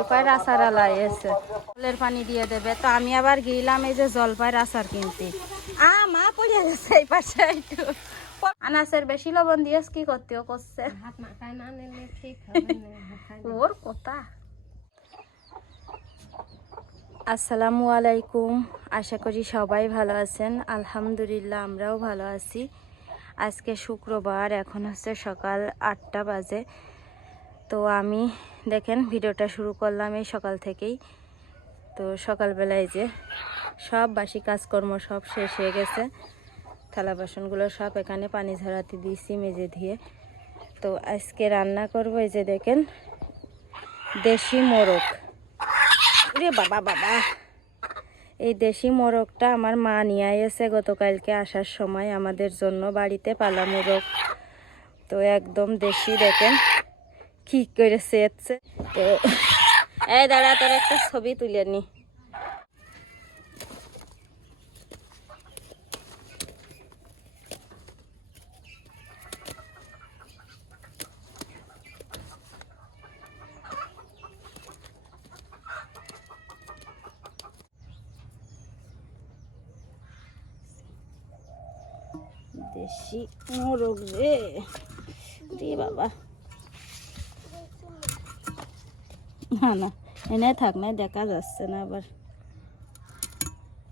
জলপাইয়ের আচার আলাই আছে। জলের পানি দিয়ে দেবে। তো আমি আবার গিলাম এই যে জলপাইয়ের আচার কিনতে। আ মা পড়ে গেছে এই পাশে একটু। আনাসের বেশি লবণ দিয়েছ কি করতেও করছে। ওর কথা। আসসালামু আলাইকুম। আশা করি সবাই ভালো আছেন। আলহামদুলিল্লাহ আমরাও ভালো আছি। আজকে শুক্রবার এখন হচ্ছে সকাল আটটা বাজে। তো আমি দেখেন, ভিডিওটা শুরু করলাম এই সকাল থেকেই। তো সকালবেলায় যে সব বাসি কাজকর্ম সব শেষ হয়ে গেছে। থালা বাসনগুলো সব এখানে পানি ঝরাতে দিয়েছি, মেজে দিয়ে তো আজকে রান্না করব এই যে দেখেন, দেশি মোরগ। রে বাবা বাবা! এই দেশি মোরগটা আমার মা নিয়ে এসে গতকালকে আসার সময় আমাদের জন্য বাড়িতে পালা মোরগ। তো একদম দেশি দেখেন। কি করে সেচ্ছে তো এই দাঁড়া, তোর একটা ছবি তুলে নি। দেশি মোরগ রে। রে বাবা। না না এনে থাক না, দেখা যাচ্ছে না আবার।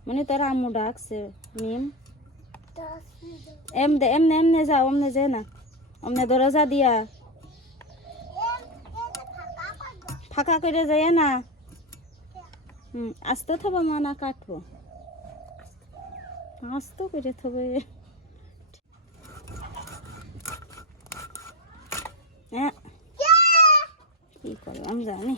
মানে তোর আম্মু ডাকছে, মিম। এম দে এমনে এমনে যাও, এমনে যে না, এমনে দরজা দিয়া। ফাঁকা করে যায় না। হুম, আসতে থবো মা, না কাটবো। আসতে করে থবে। হ্যাঁ। কি করলাম জানি।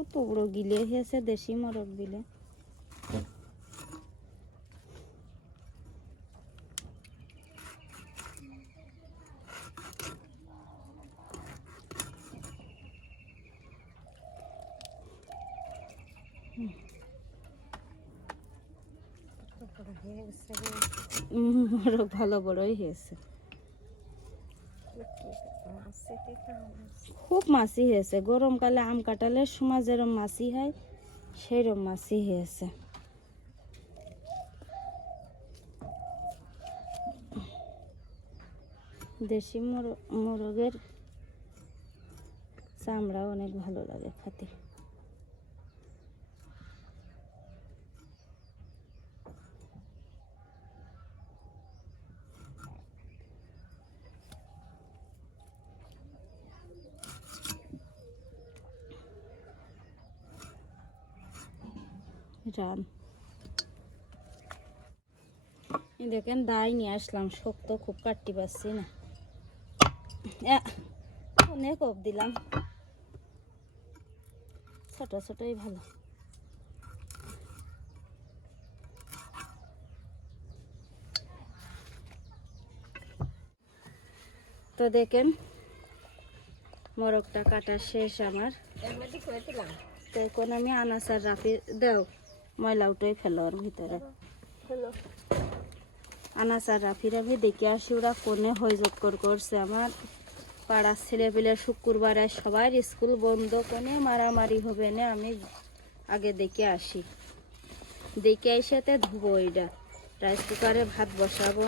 কত বড় গিলে হয়েছে দেশি মরক বিলে মরক ভালো বড়ই হয়েছে। খুব মাছি হয়েছে। গরমকালে আম কাটালে সময় যেরম মাছি হয়, সেইরম মাছি হয়েছে। দেশি মোর- মোরগের চামড়া অনেক ভালো লাগে খেতে। রান দেখেন দায় নিয়ে আসলাম শক্ত খুব কাটতে পারছি না। অনেক অপ দিলাম। ছোট ছোটই ভালো। তো দেখেন মোরগটা কাটা শেষ আমার। তো এখন আমি আনাসার রাখি দাও। ময়লা উঠে ফেলো ওর ভিতরে। হলো। আনাসার রাফি রাফি দেখে আসি ওরা কোনে হই করছে। আমার পাড়ার ছেলে পেলে শুক্রবারে সবার স্কুল বন্ধ কোনে মারামারি হবে না আমি আগে দেখে আসি। দেখে এসেতে ধুবো এটা রাইস কুকারে ভাত বসাবো।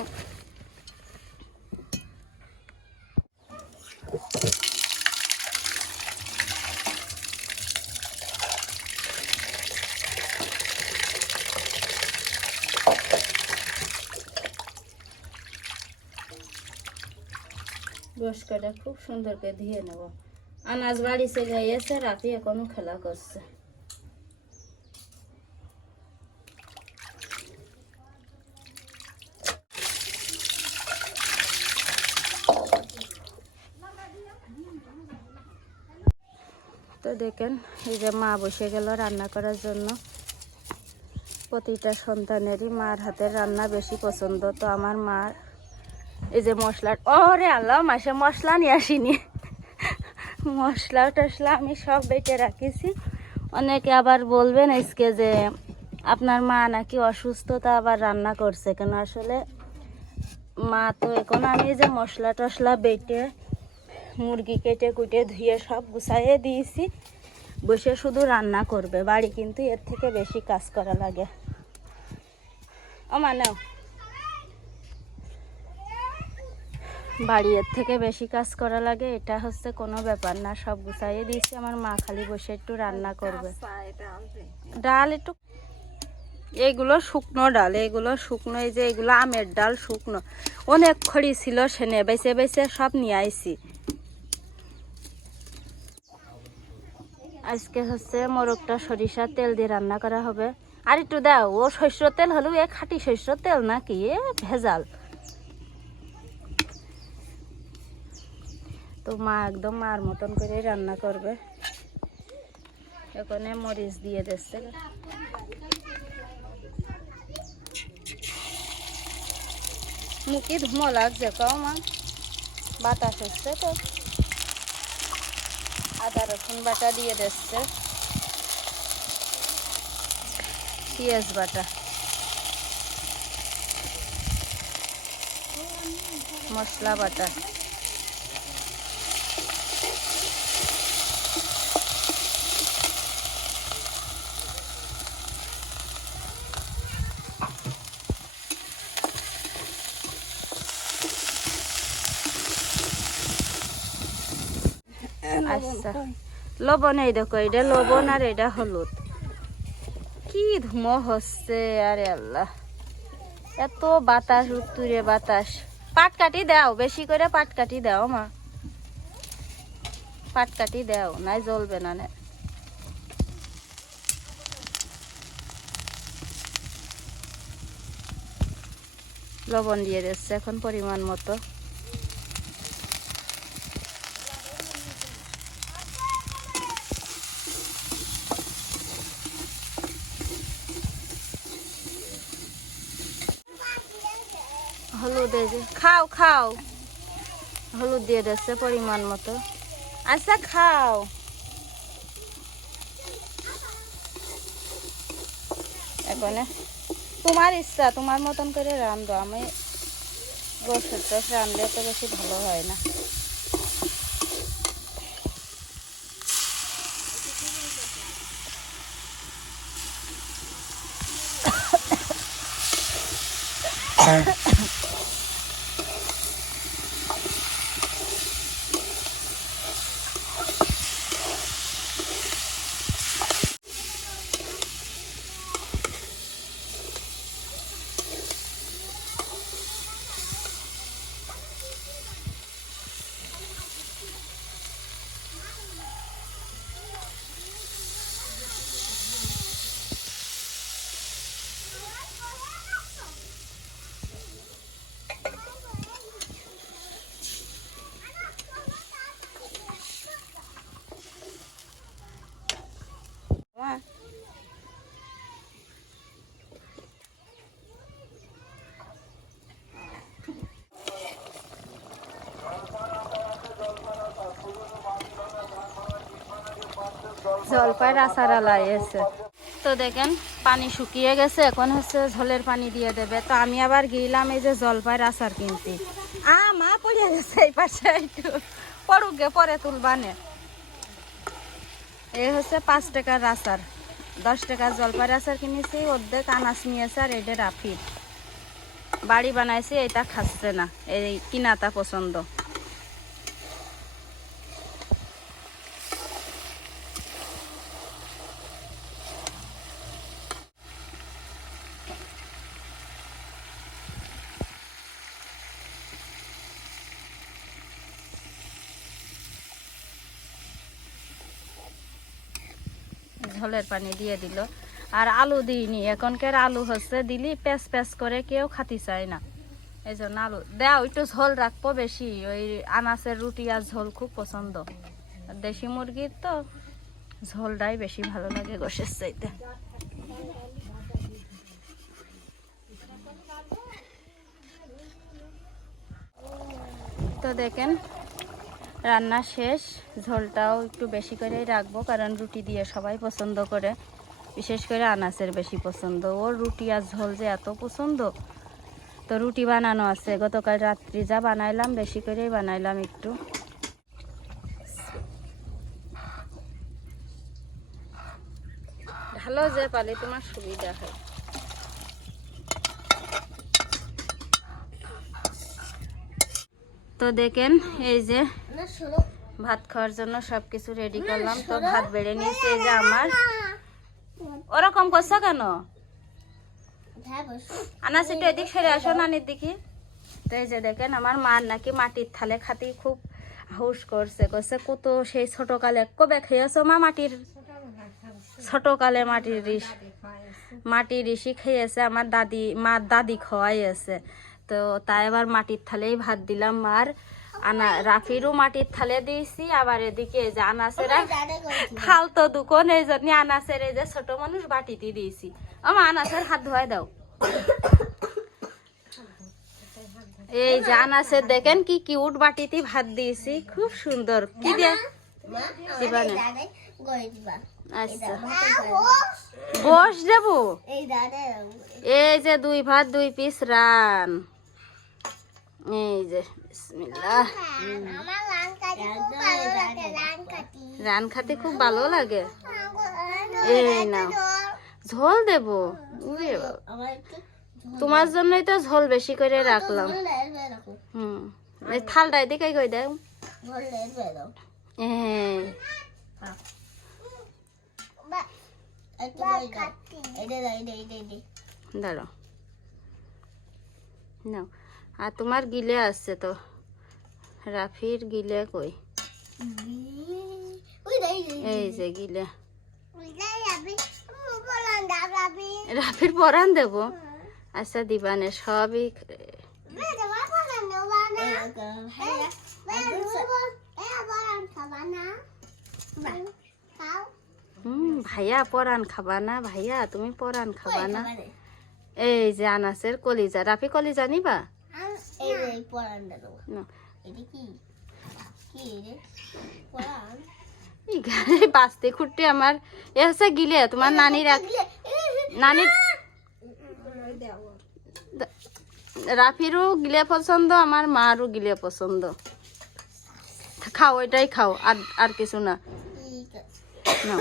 বস্কাটা খুব সুন্দর করে ধুয়ে নেব। আনাজ বাড়ি চলে এসে রাতে এখনও খেলা করছে। তো দেখেন, এই যে মা বসে গেল রান্না করার জন্য। প্রতিটা সন্তানেরই মার হাতের রান্না বেশি পছন্দ। তো আমার মা এই যে মশলা। ওরে আল্লাহ, মাসে মশলা নিয়ে আসিনি। মশলা টশলা আমি সব বেটে রাখিছি। অনেকে আবার বলবেন আজকে যে আপনার মা নাকি অসুস্থতা আবার রান্না করছে কেন? আসলে মা তো এখন আমি যে মশলা টশলা বেটে, মুরগি কেটে কুটে ধুয়ে সব গুছাইয়ে দিয়েছি, বসে শুধু রান্না করবে। বাড়ি কিন্তু এর থেকে বেশি কাজ করা লাগে। ও মানেও বাড়ি এর থেকে বেশি কাজ করা লাগে, এটা হচ্ছে কোনো ব্যাপার না, সব গুছাইয়ে দিয়েছি। আমার মা খালি বসে একটু রান্না করবে। ডাল একটু এইগুলো শুকনো ডাল এইগুলো শুকনো, এই যে এগুলো আমের ডাল শুকনো। অনেক খড়ি ছিল, সেনে বেছে বেছে সব নিয়ে আইছি। আজকে হচ্ছে মোরগটা সরিষার তেল দিয়ে রান্না করা হবে। আর একটু দাও, ও শস্য তেল হলেও এ খাঁটি শস্য তেল নাকি, এ ভেজাল। তো মা একদম মার মতন করে রান্না করবে। এখানে মরিচ দিয়ে দিচ্ছে। মুখে ধুমো লাগছে, কও মা? বাতাস হচ্ছে তো। আদা, রসুন বাটা দিয়ে দিচ্ছে। পেঁয়াজ বাটা। মশলা বাটা। আচ্ছা লবণ এই দেখো এটা লবণ আর এটা হলুদ। কি ধুমো হচ্ছে, আরে আল্লাহ। এত বাতাস, উত্তুরে বাতাস। পাট কাটি দাও, বেশি করে পাট কাটি দাও, মা। পাট কাটি দাও, নাই জ্বলবে না। লবণ দিয়ে দিচ্ছে এখন পরিমাণ মতো। হলুদ এই যে। খাও খাও। হলুদ দিয়ে দিচ্ছে পরিমাণ মতো। আচ্ছা খাও। এখানে তোমার ইচ্ছা, তোমার মতন করে রান্ধো। আমি গোসল টোস রান্ধলে তো বেশি ভালো হয় না। মা জলপাইয়ের আচার লাইয়েছে তো দেখেন, পানি শুকিয়ে গেছে, এখন হচ্ছে ঝোলের পানি দিয়ে দেবে। তো আমি আবার গেলাম এই যে জলপাইয়ের আচার কিনতে। আ, মা পড়ে গেছে এই পাশে একটু। পড়ুক গে, পরে তুলবানে। এই হচ্ছে পাঁচ টাকার আচার। দশ টাকার জলপাইয়ের আচার কিনেছি, অর্ধেক আনাজ নিয়েছে আর এটা রাফি বাড়ি বানাইছি এটা খাচ্ছে না, এই কিনাটা পছন্দ। ঝোলের পানি দিয়ে দিল। আর আলু দিইনি। এখনকার আলু হচ্ছে, দিলি প্যাঁচ প্যাঁচ করে কেউ খাতি চায় না। এই জন্য আলু দেও, একটু ঝোল রাখব বেশি। ওই আনাসের রুটি আর ঝোল খুব পছন্দ। দেশি মুরগির তো ঝোলটাই বেশি ভালো লাগে গোসের চাইতে। তো দেখেন রান্না শেষ, ঝোলটাও একটু বেশি করেই রাখব, কারণ রুটি দিয়ে সবাই পছন্দ করে। বিশেষ করে আনাসের বেশি পছন্দ। ওর রুটি আর ঝোল যে এত পছন্দ। তো রুটি বানানো আছে। গতকাল রাত্রি যা বানাইলাম, বেশি করেই বানাইলাম একটু। ভালো যে পালে তোমার সুবিধা হয়। তো দেখেন, এই যে ভাত খাওয়ার জন্য সব কিছু রেডি করলাম তো ভাত বেড়ে নিয়েছে এই যে আমার। ওরকম করছ কেন? হ্যাঁ আনাস একটু এদিক সেরে আসো নানির দিকে। তো এই যে দেখেন আমার মার নাকি মাটির থালে খাতি খুব হুশ করছে। করছে কত সেই ছোটকালে কবে খেয়েছো মা মাটির? ছোটকালে মাটির রিস মাটির ঋষি খেয়েছে আমার দাদি মার দাদি খাওয়াই আছে তো তাই এবার মাটির থালেই ভাত দিলাম মার। আনা রাফিরও মাটির থালে দিয়েছি আবার এদিকে এই যে আনাসেরা থাল তো দুকন এই জন্য আনাসের এই যে ছোট মানুষ বাটিতে দিয়েছি। আমার আনাসের হাত ধোয়াই দাও। এই যে আনাসের দেখেন কি কিউট বাটিতে ভাত দিয়েছি খুব সুন্দর। কি দিয়ে? আচ্ছা। বস। দেবো? এই যে দুই ভাত দুই পিস রান। এই যে রান খাতে খুব ভালো লাগে। এই নাও। ঝোল দেব। তোমার জন্যই তো ঝোল বেশি করে রাখলাম। হুম। এই থালটা এদিকে কই দাও। হ্যাঁ দাঁড়াও। নাও। আর তোমার গিলে আসছে তো। রাফির গিলে কই? এই যে গিলে। রাফির পরান দেব। আচ্ছা দিবানে সবই হুম ভাইয়া পরান খাবা না ভাইয়া তুমি পরান খাবা না এই যে আনাসের কলিজা। রাফি কলিজা নিবা? এই যে পরান দেবো নাও। এটা কি কি রে পরান গায়ে বাঁচতে খুঁটতে আমার। এ হচ্ছে গিলে তোমার নানির নানির রাফিরও গিলে পছন্দ আমার মারও গিলে পছন্দ। খাও এটাই খাও আর আর কিছু না। না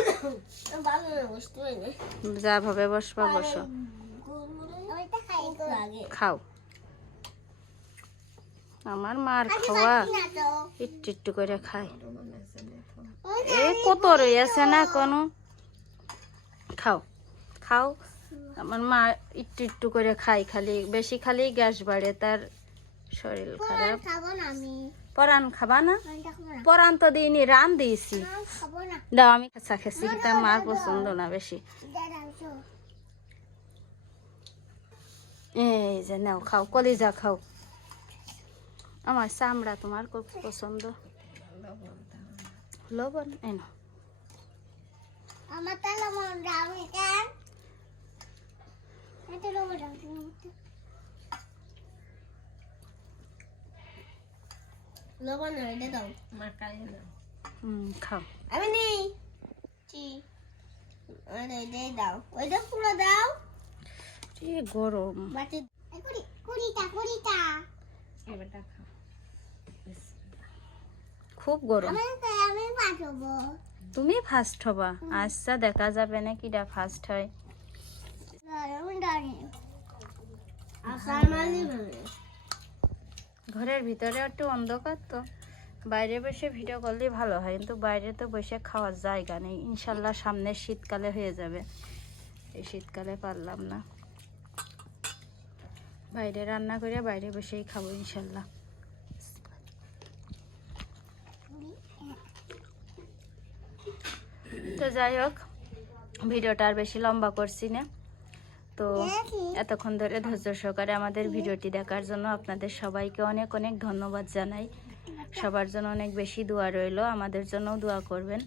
যা ভাবে বসবা বসো। খাও। আমার মার খাওয়া। একটু একটু করে খায় এ কত রয়েছে না। কোনো? খাও খাও। আমার মা একটু একটু করে খাই খালি। বেশি খালি গ্যাস বাড়ে তার শরীর খারাপ। পরান খাবা না? পরান তো দিইনি রান দিয়েছি। দাও আমি খেসা খেসি তার মার পছন্দ না বেশি। এই যে নাও খাও কলিজা খাও। আমার চামড়া তোমার খুব পছন্দ। লবণ এই আমার তাহলে মন যাবে কেন এটা লবণ দাও মাকাই না হুম খাও। আমি নেই। দাও। ওইটা পুরো দাও। গরম। বাটি কুড়ি কুড়িটা কুড়িটা। এবারটা খাও। খুব গরম। তুমি ফার্স্ট হবা। আচ্ছা দেখা যাবে না কিটা ফার্স্ট হয়। ভাবে ঘরের ভিতরে একটু অন্ধকার তো। বাইরে বসে ভিডিও করলে ভালো হয় কিন্তু বাইরে তো বসে খাওয়ার জায়গা নেই। ইনশাল্লাহ সামনের শীতকালে হয়ে যাবে। এই শীতকালে পারলাম না। বাইরে রান্না করে বাইরে বসেই খাব ইনশাল্লাহ। তো যাই হোক, ভিডিওটা আর বেশি লম্বা করছি না। তো এতক্ষণ ধরে ধৈর্য সহকারে আমাদের ভিডিওটি দেখার জন্য আপনাদের সবাইকে অনেক অনেক ধন্যবাদ জানাই। সবার জন্য অনেক বেশি দোয়া রইল। আমাদের জন্যও দোয়া করবেন।